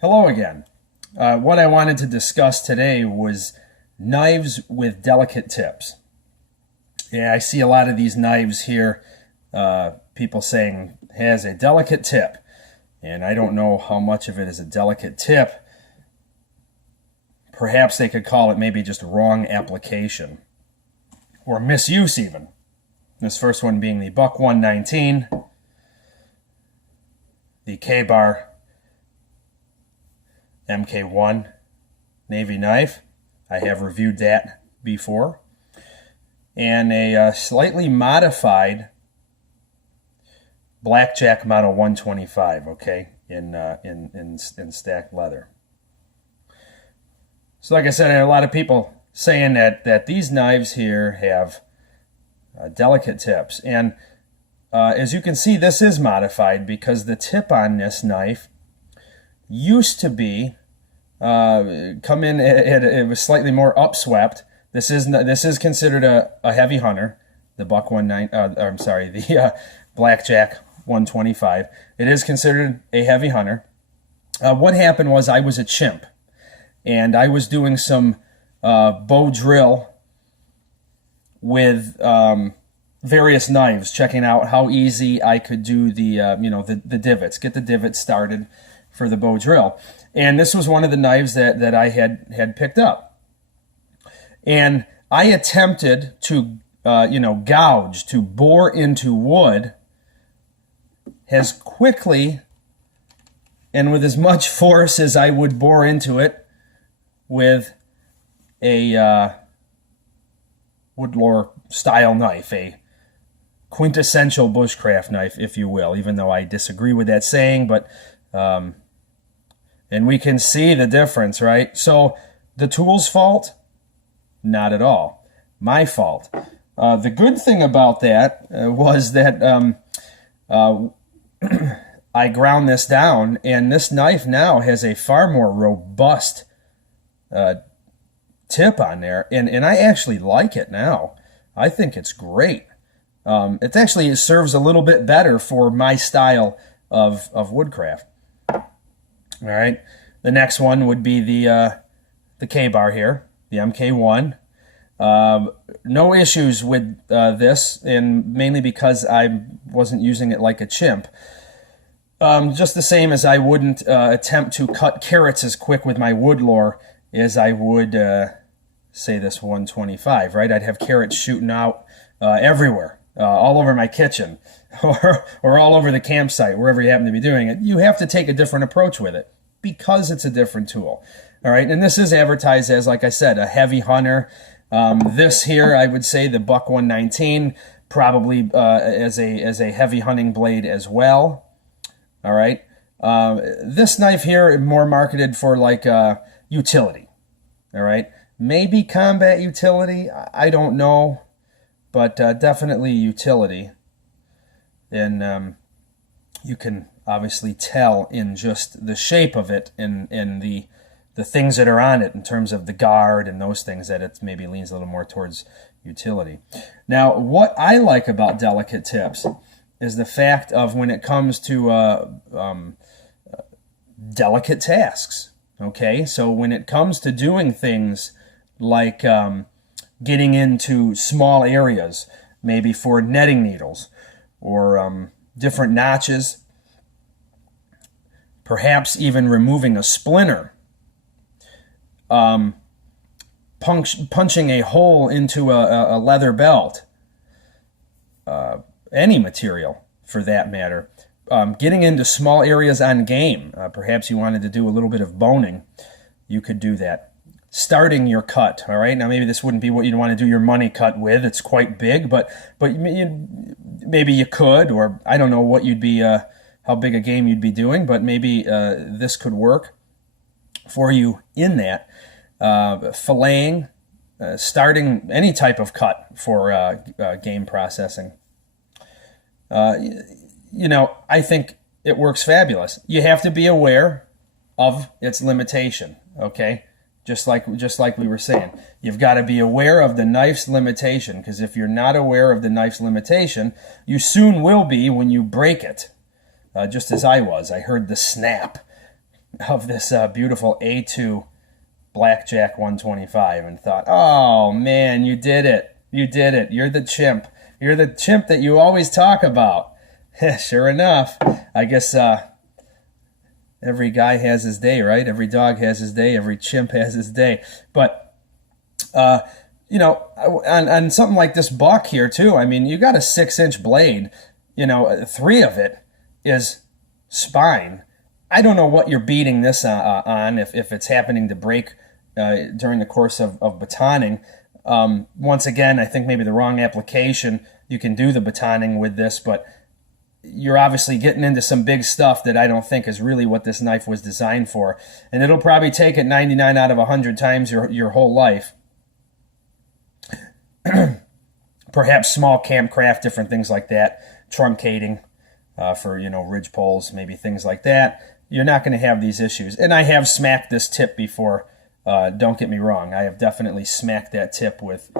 Hello again. What I wanted to discuss today was knives with delicate tips. Yeah, I see a lot of these knives here, people saying has a delicate tip, and I don't know how much of it is a delicate tip. Perhaps they could call it maybe just wrong application or misuse even. This first one being the Buck 119, the Ka-Bar MK1 Navy knife. I have reviewed that before. And a slightly modified Blackjack Model 125, okay, in stacked leather. So like I said, I had a lot of people saying that these knives here have delicate tips. And as you can see, this is modified because the tip on this knife used to be come in. It was slightly more upswept. This is considered a heavy hunter. The Buck 19. I'm sorry, the Blackjack 125. It is considered a heavy hunter. What happened was I was a chimp, and I was doing some bow drill with various knives, checking out how easy I could do the divots, get the divots started for the bow drill. And this was one of the knives that I had picked up. And I attempted to, gouge, to bore into wood as quickly and with as much force as I would bore into it with a woodlore style knife, a quintessential bushcraft knife, if you will, even though I disagree with that saying, but and we can see the difference, right? So the tool's fault? Not at all. My fault. The good thing about that was that I ground this down, and this knife now has a far more robust tip on there, and I actually like it now. I think it's great. It serves a little bit better for my style of woodcraft. All right, the next one would be the Ka-Bar here, the MK1. No issues with this, and mainly because I wasn't using it like a chimp. Just the same as I wouldn't attempt to cut carrots as quick with my woodlore as I would, say, this 125, right? I'd have carrots shooting out everywhere, all over my kitchen, or all over the campsite, wherever you happen to be doing it. You have to take a different approach with it because it's a different tool. All right, and this is advertised as, like I said, a heavy hunter. This here, I would say, the Buck 119, probably as a heavy hunting blade as well. All right, this knife here is more marketed for like utility. All right, maybe combat utility. I don't know, but definitely utility. And you can obviously tell in just the shape of it and the things that are on it in terms of the guard and those things that it maybe leans a little more towards utility. Now, what I like about delicate tips is the fact of when it comes to delicate tasks. Okay, so when it comes to doing things like getting into small areas, maybe for netting needles or different notches, perhaps even removing a splinter, punching a hole into a leather belt, any material for that matter, getting into small areas on game. Perhaps you wanted to do a little bit of boning, you could do that. Starting your cut, all right? Now, maybe this wouldn't be what you'd want to do your money cut with. It's quite big, but maybe you could, or I don't know what you'd be, how big a game you'd be doing, but maybe this could work for you in that. Filleting, starting any type of cut for game processing. I think it works fabulous. You have to be aware of its limitation, okay? Just like we were saying, you've got to be aware of the knife's limitation, because if you're not aware of the knife's limitation, you soon will be when you break it. Just as I was. I heard the snap of this beautiful A2 Blackjack 125 and thought, oh man, you did it. You did it. You're the chimp. You're the chimp that you always talk about. Sure enough, I guess every guy has his day, right? Every dog has his day. Every chimp has his day. But, on something like this buck here, too, I mean, you got a 6-inch blade. 3 of it is spine. I don't know what you're beating this on, if it's happening to break during the course of batoning. Once again, I think maybe the wrong application. You can do the batoning with this, but you're obviously getting into some big stuff that I don't think is really what this knife was designed for. And it'll probably take it 99 out of 100 times your whole life. Perhaps small camp craft, different things like that, truncating for, ridge poles, maybe things like that. You're not going to have these issues. And I have smacked this tip before. Don't get me wrong. I have definitely smacked that tip with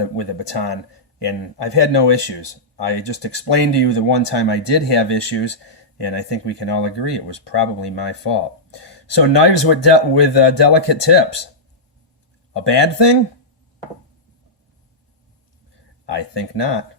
a baton, and I've had no issues. I just explained to you the one time I did have issues, and I think we can all agree it was probably my fault. So knives with delicate tips. A bad thing? I think not.